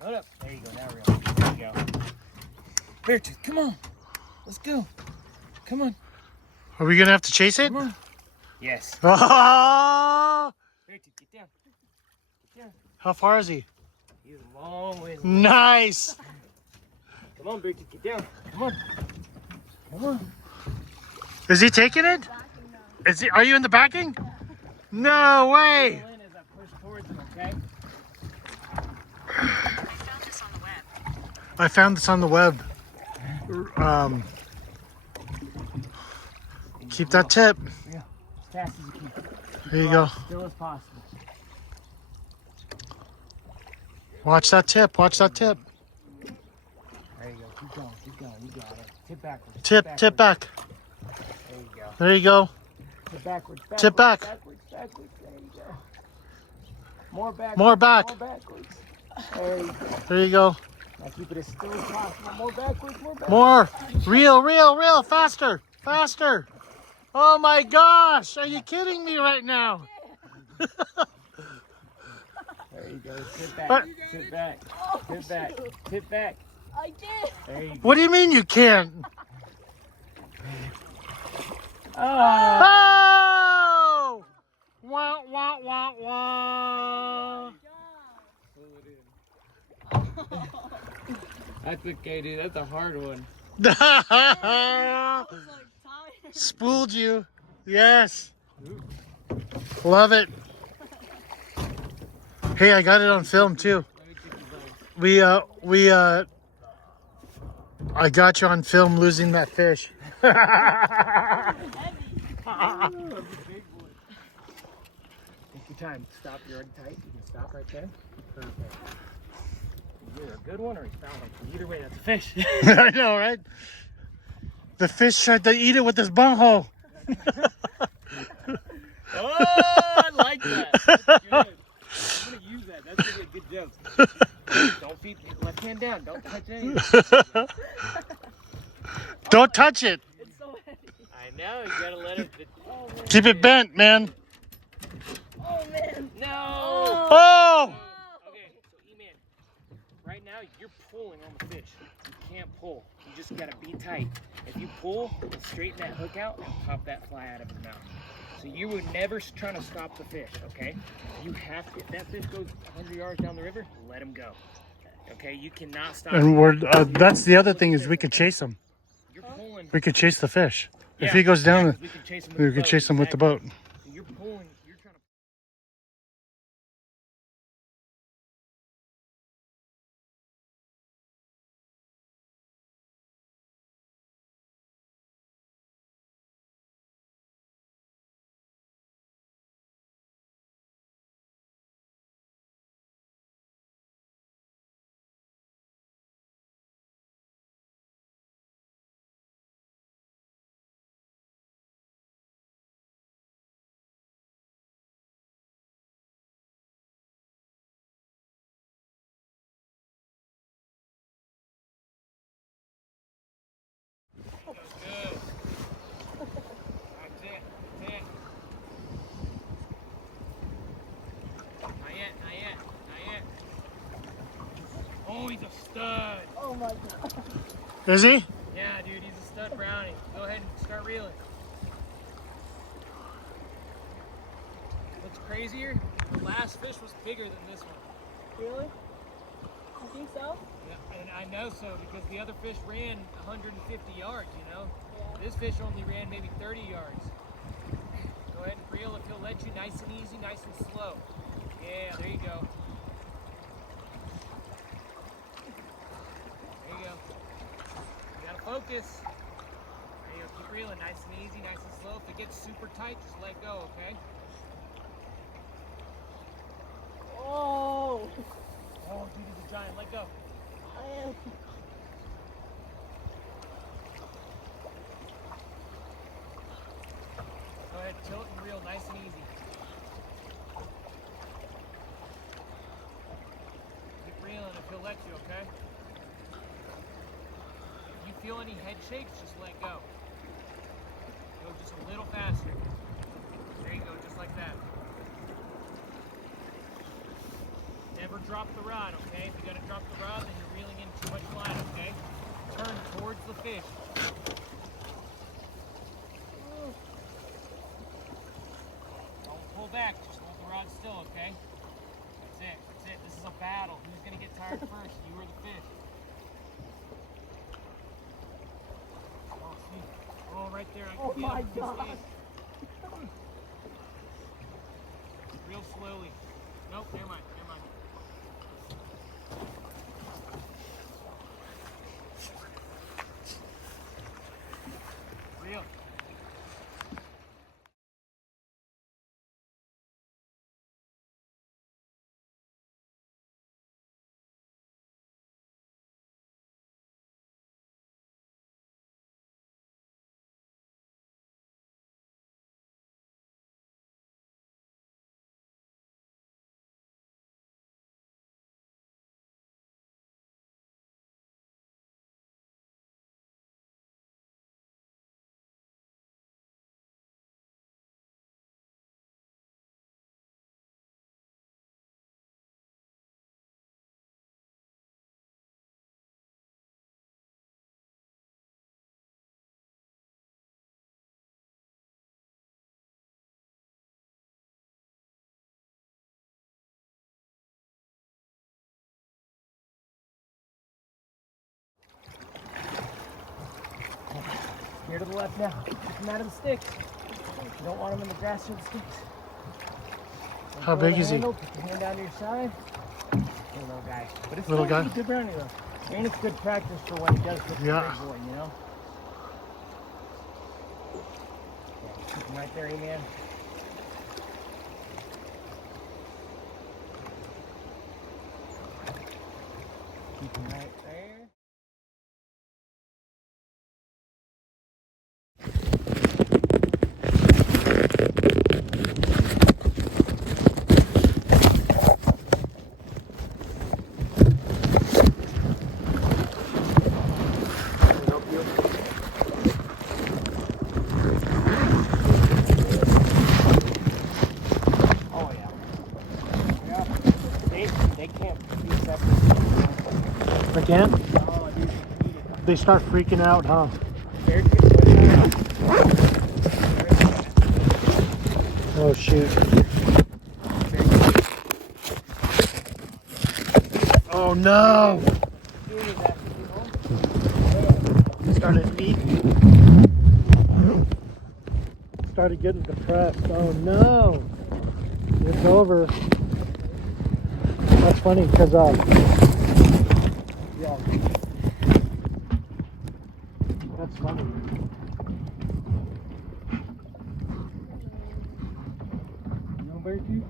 Hold up. There you go. Now reel. There you go. Beartooth, come on. Let's go. Come on. Are we gonna have to chase it? Come on. Yes. Oh! Beartooth, get down. Get down. How far is he? He's a long ways. Nice. Come on, Beartooth, get down. Come on. Come on. Is he taking it? Is he? Are you in the backing? No way. Reel in as I push towards him, okay? I found this on the web. Keep that tip. Reel. As fast as you can. There you go. Still as possible. Watch that tip. Watch that tip. There you go. Keep going. Keep going. You got it. Tip backwards. Tip back. There you go. There you go. Tip backwards. Tip back. Backwards. Backwards. There you go. More back. More back. More backwards. There you go. There you go. Now keep it as still as possible. More backwards. More backwards. More. Reel. Faster. Faster. Oh my gosh. Are you kidding me right now? There you go. Sit back. What? Sit back. Sit back. Sit back. I did. There you go. What do you mean you can't? Oh. Oh! Wah, wah, wah, wah. That's okay, dude. That's a hard one. I was like tired. Spooled you. Yes. Love it. Hey, I got it on film too. Let me check your bone. I got you on film losing that fish. Heavy. Oh, that's a big one. Take your time. Stop. You're already tight. You can stop right there. Perfect. Either a good one or he found it. Either way, that's a fish. I know, right? The fish tried to eat it with his bunghole. Oh, I like that. That's good. I'm gonna use that. That's gonna be a good joke. Don't feed left hand down. Don't touch anything. Don't touch it. It's so heavy. I know. You gotta let it. Oh man. Keep it bent, man. Oh man. No. Oh! Okay, so E-Man, right now you're pulling on the fish. You can't pull. You just gotta be tight. If you pull, you'll straighten that hook out and pop that fly out of his mouth. So you were never trying to stop the fish, okay? You have to, if that fish goes 100 yards down the river, let him go. Okay, you cannot stop him. And that's the other thing is we could chase him. You're pulling. We could chase the fish. If Yeah, he goes down, 'cause we can chase him with we the could boat. chase him with the boat. So you're pulling, you're trying to. Good. That's it. That's it. Not yet. Not yet. Not yet. Oh, he's a stud. Oh my god. Is he? Yeah, dude, he's a stud brownie. Go ahead and start reeling. What's crazier? The last fish was bigger than this one. Really? You think so? Yeah, and I know so because the other fish ran 150 yards, you know? Yeah. This fish only ran maybe 30 yards. Go ahead and reel if he'll let you, nice and easy, nice and slow. Yeah, there you go. There you go. You gotta focus. There you go, keep reeling, nice and easy, nice and slow. If it gets super tight, just let go, okay? Oh. Oh, dude, he's a giant, let go. I am. Go ahead, tilt and reel, nice and easy. Keep reeling if he'll let you, okay? If you feel any head shakes, just let go. Go just a little faster. There you go, just like that. Never Never drop the rod, okay? If you gotta drop the rod, then you're reeling in too much line, okay? Turn towards the fish. Don't pull back, just hold the rod still, okay? That's it, that's it. This is a battle. Who's gonna get tired first, you or the fish? Oh, see? Oh, right there. I can feel my it from God. space. Real slowly. Nope, never mind, never mind. Real. Here to the left now. Keep him out of the sticks. You don't want him in the grass or the sticks. And How throw big the is he? handle, put your hand down to your side. Little guy. But it's Little still guy? a good brownie though. And it's good practice for when he does hit the Yeah. big boy, you know? Yeah, keep him right there, man. Keep him right there. Oh yeah. Yeah. They can't be separate. Again? Oh, dude, they need it. They start freaking out, huh? They're good. Oh shoot. Oh no! Started eating. Started getting depressed. Oh no! It's over. That's funny because yeah. That's funny. No barbecue?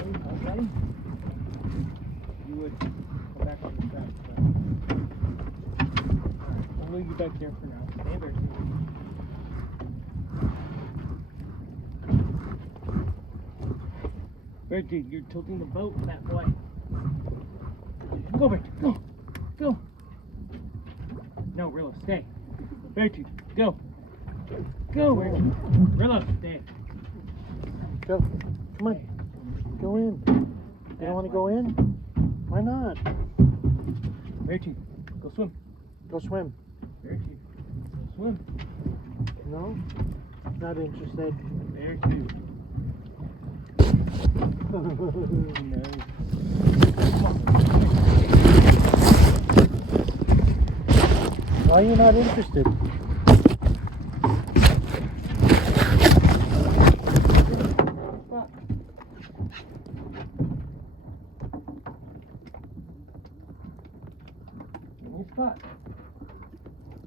Okay, alright. You would come back on the track. Alright, I'll leave you back there for now. Stay there, too. Bertie, you're tilting the boat, that boy. Go, Bertie, go. Go. No, Rillo, stay. Bertie, go. Go, Bertie. Rillo, stay. Go. Come on. Go in. You don't want to go in? Why not? Bertie, go swim. Go swim. Bertie, go swim. No? Not interested. Bertie. No. Why are you not interested? Fuck. New spot.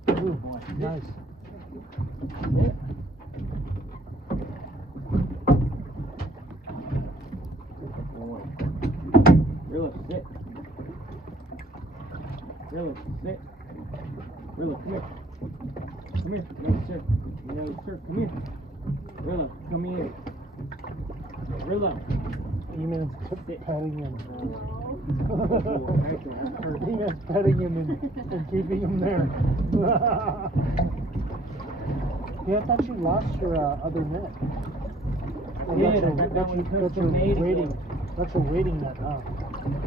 Ooh, boy, nice. Yeah. Boy. Rilla, sit. Rilla, sit. Rilla, come here. Come here. No, sir. No, sir. Come here. Rilla, come here. Rilla. You mean petting him? Oh, right there. He means petting him and keeping him there. Yeah, I thought you lost your other net. I did. I got that one That custom you're made waiting. again. That's a waiting net, huh?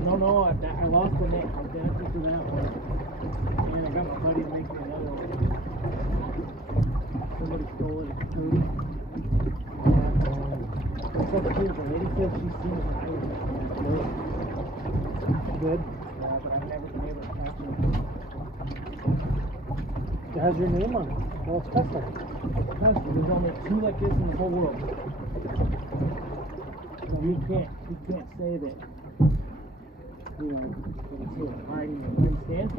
No, I lost the net. I'm dancing for that one. And I got my buddy to make me another one. Somebody stole it. It's Cody. That's so cute. The lady said she's seen it when I was Good. but I've never been able to catch it. It has your name on it. Well, it's custom. It's custom. There's only 2 like this in the whole world. You can't say that, you know, that it's here hiding in one stand.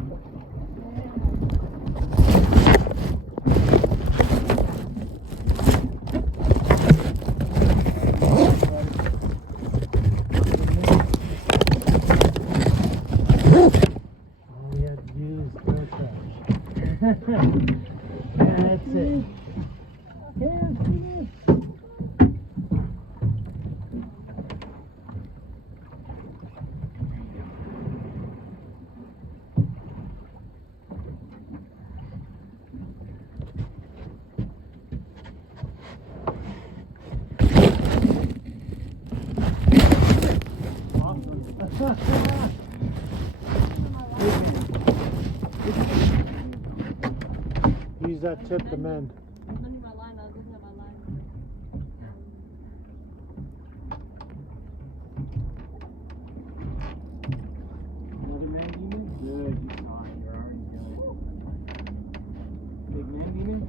Oh, we had to use their trash. That's it. Yeah. Use that tip to mend. I'm looking at my line. I was looking at my line. Another man demon? Good, you saw it. You're already doing it. Big man demon?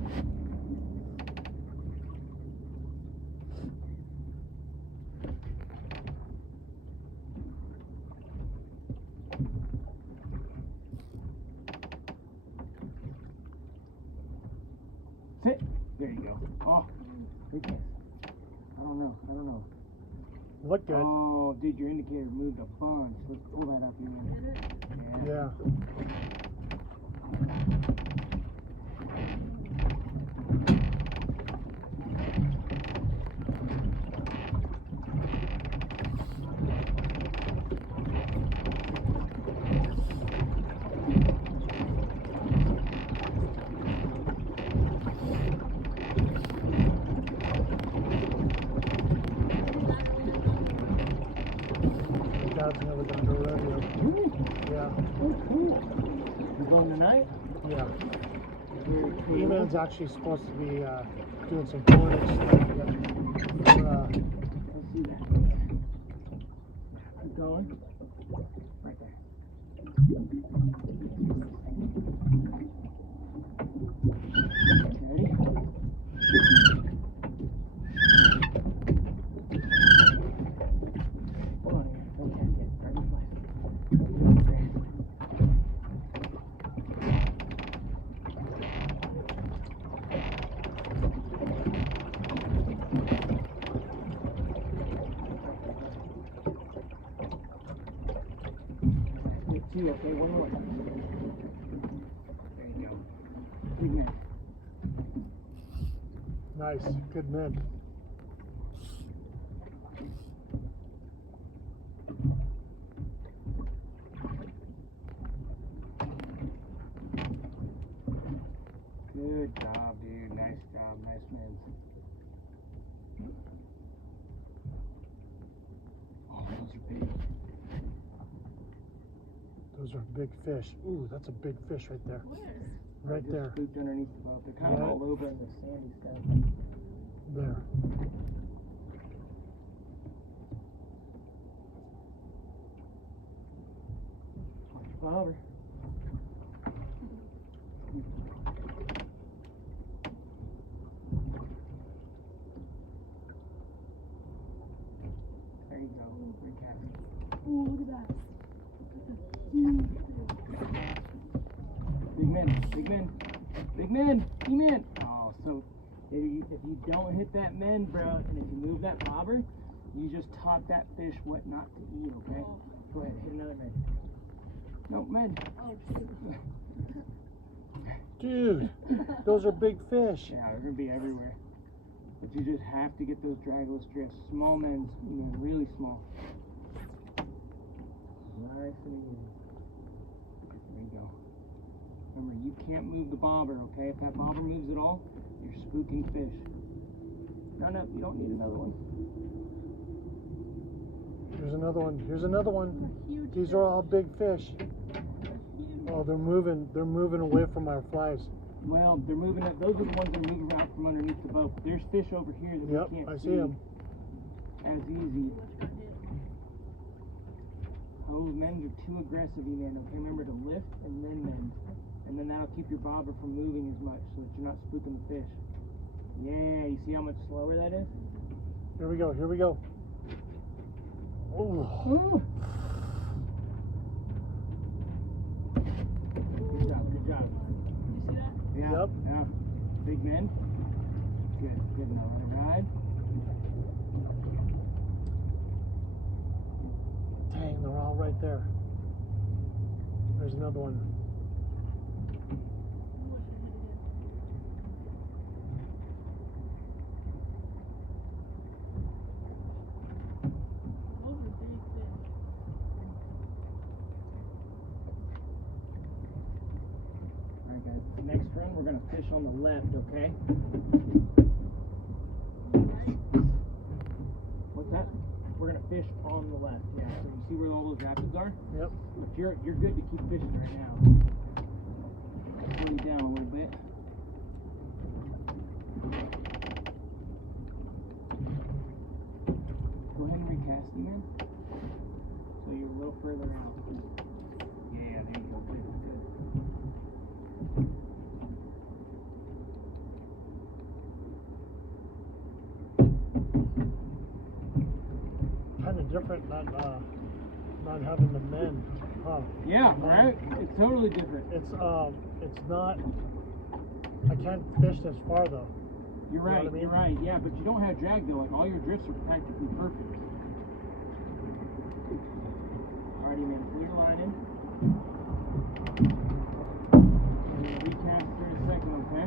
Sit. There you go. Oh, big kiss. I don't know. Look good. Oh, dude, your indicator moved a bunch. Let's pull that up here. Yeah. Dad's never done to a rodeo. Really? Yeah. Oh, cool. You going tonight? Yeah. Very cool. Eman's actually supposed to be doing some portage stuff. Let's see that. Keep going. Right there. Ready? Hold on here. Don't catch it. Grab your flash. Don't do it fast. Get 2, okay? One more. There you go. Big man. Nice. Good mend. Good job, dude. Nice job. Nice man. Oh, those are big. Those are big fish. Ooh, that's a big fish right there. Where? Right Just there. scooped underneath the boat. They're kind of Yeah. all over in the sandy stuff. There. Over. There you go. Great catch. Ooh, look at that. Big men. Big men. Big men. E-man. Oh, so if you don't hit that mend, bro, and if you move that bobber, you just taught that fish what not to eat, okay? Oh. Go ahead, hit another mend. No, mend. Oh, Dude, those are big fish. Yeah, they're gonna be everywhere. But you just have to get those dragless drifts. Small mends, you know, really small. Nice and easy. There you go. Remember, you can't move the bobber, okay? If that bobber moves at all, you're spooking fish. No, you don't need another one. There's another one. Here's another one. Huge These are all big fish. huge. Oh, they're moving. They're moving away from our flies. Well, they're moving up. Those are the ones that are moving out from underneath the boat. There's fish over here that Yep, we can't I see them. as easy. Those men's are too aggressive, man. Okay, remember to lift and then mend. And then that'll keep your bobber from moving as much so that you're not spooking the fish. Yeah, you see how much slower that is? Here we go. Here we go. Oh. Ooh. Good job, good job. You see that? Yeah. Yep. Yeah. Big men. Good, good. Another ride. Dang, they're all right there. There's another one. Those are big fish. Alright guys, next run we're gonna fish on the left, okay? What's that? We're gonna fish on the left, yeah. So you see where all those rapids are? Yep. But you're good to keep fishing right now. Slow you down a little bit. Go ahead and recast, man. So you're a little further out. Yeah, there you go. Good, good. Kind of different not having the men. Huh. Yeah, right? It's totally different. It's not. I can't fish this far though. You're You know right, what I mean? you're right. Yeah, but you don't have drag though. Like all your drifts are practically perfect. Alrighty, man. Pull your line in. I'm gonna recast for a second, okay?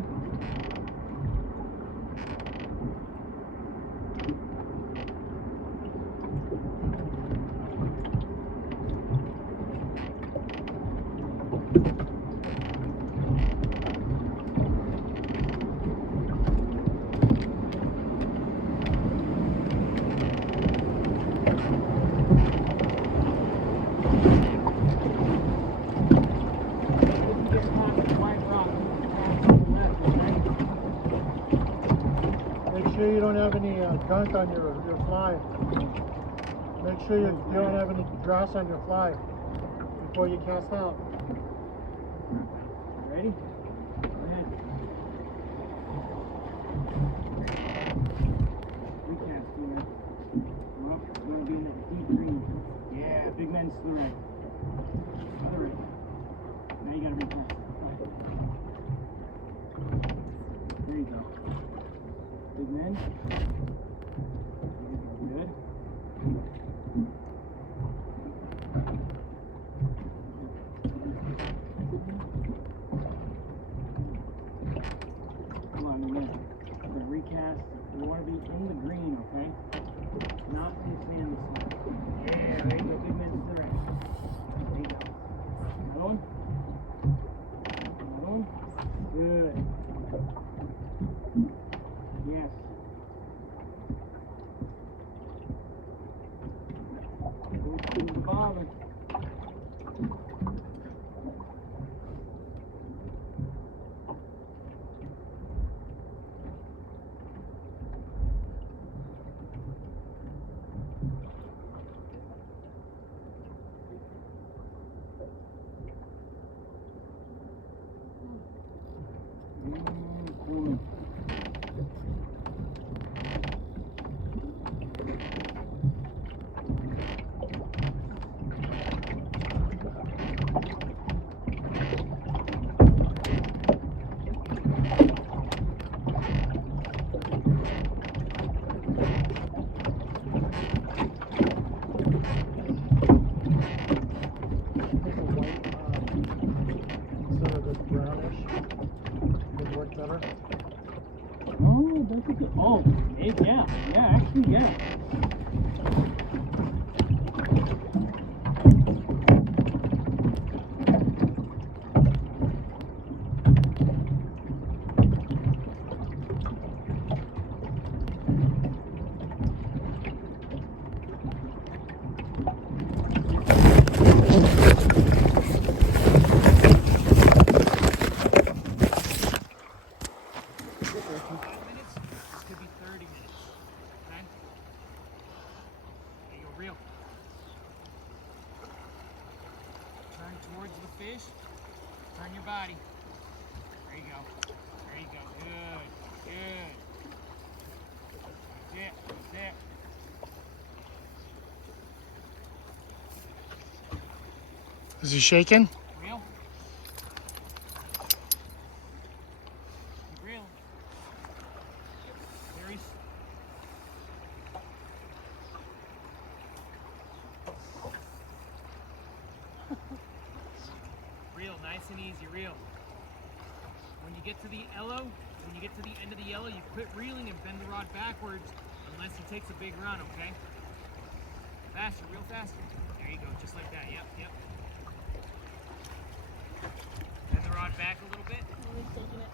Make sure you don't have any gunk on your fly. Make sure you don't have any grass on your fly before you cast out. Ready? Go ahead. Recast, man. Well, we're gonna be in that deep green. Yeah, big man's to the right. To the right. Now you gotta recast. There you go. Big men. Good. Come on, man. We're gonna recast. We want to be in the green, okay? Not in the sand this time. Yeah, there you go. Big men to the right. There you go. Another one. Another one. Good. Yes. Go to the bottom. Cool. Make a white instead of this brownish. Would work better. Oh, that's a good. Oh, yeah, yeah, actually, yeah. fish, turn your body. There you go. There you go. Good. Good. That's it. That's it. Is he shaking? Reel. Reel. There he's. Reel, nice and easy, reel. When you get to the yellow, when you get to the end of the yellow, you quit reeling and bend the rod backwards unless he takes a big run, okay? Faster, real faster. There you go, just like that, yep, yep. Bend the rod back a little bit. He's taking it.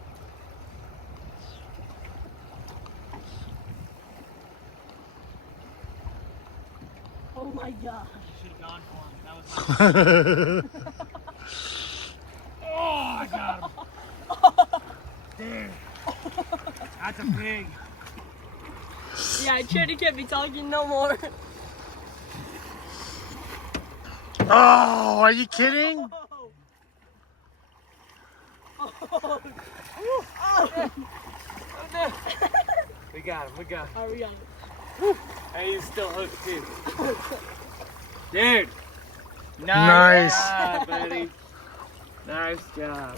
Oh my gosh. You should have gone for him. That was my Oh, I got him. Dude. That's a pig. Yeah, Chetty can't be talking no more. Oh, are you kidding? We got him, we got him. Oh, we got it. And he's still hooked too. Dude. Nice. Job, buddy. Nice job.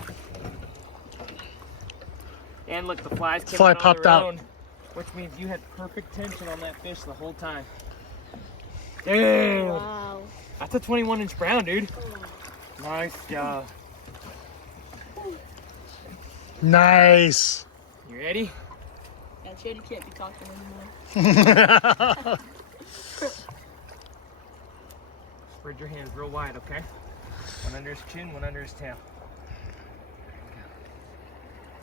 And look, the flies came Fly out on popped their out. own, which means you had perfect tension on that fish the whole time. Dude. Wow. That's a 21-inch brown, dude. Nice job. Nice. You ready? Yeah, Chetty can't be talking anymore. Spread your hands real wide, okay? One under his chin, one under his tail. There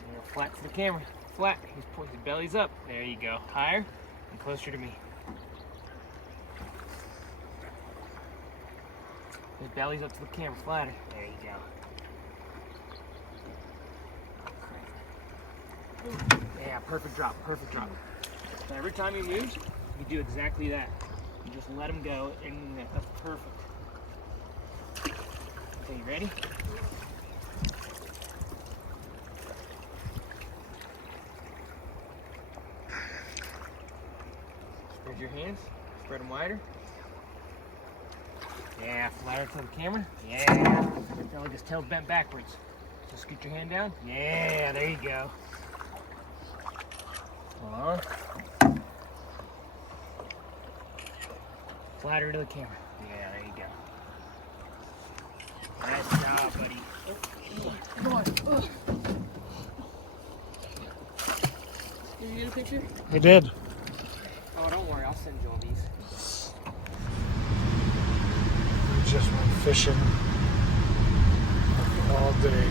you go. Flat to the camera. Flat. His belly's up. There you go. Higher and closer to me. His belly's up to the camera. Flatter. There you go. Yeah, perfect drop. Perfect drop. So every time he moves, you do exactly that. You just let him go, and that's perfect. Okay, you ready? Spread your hands. Spread them wider. Yeah, flatter to the camera. Yeah. Now just tail bent backwards. So scoot your hand down. Yeah, there you go. Hold on. Flatter to the camera. Yeah, there you go. Nice job, buddy. Come on. Did you get a picture? I did. Oh, don't worry. I'll send you all these. We just went fishing all day.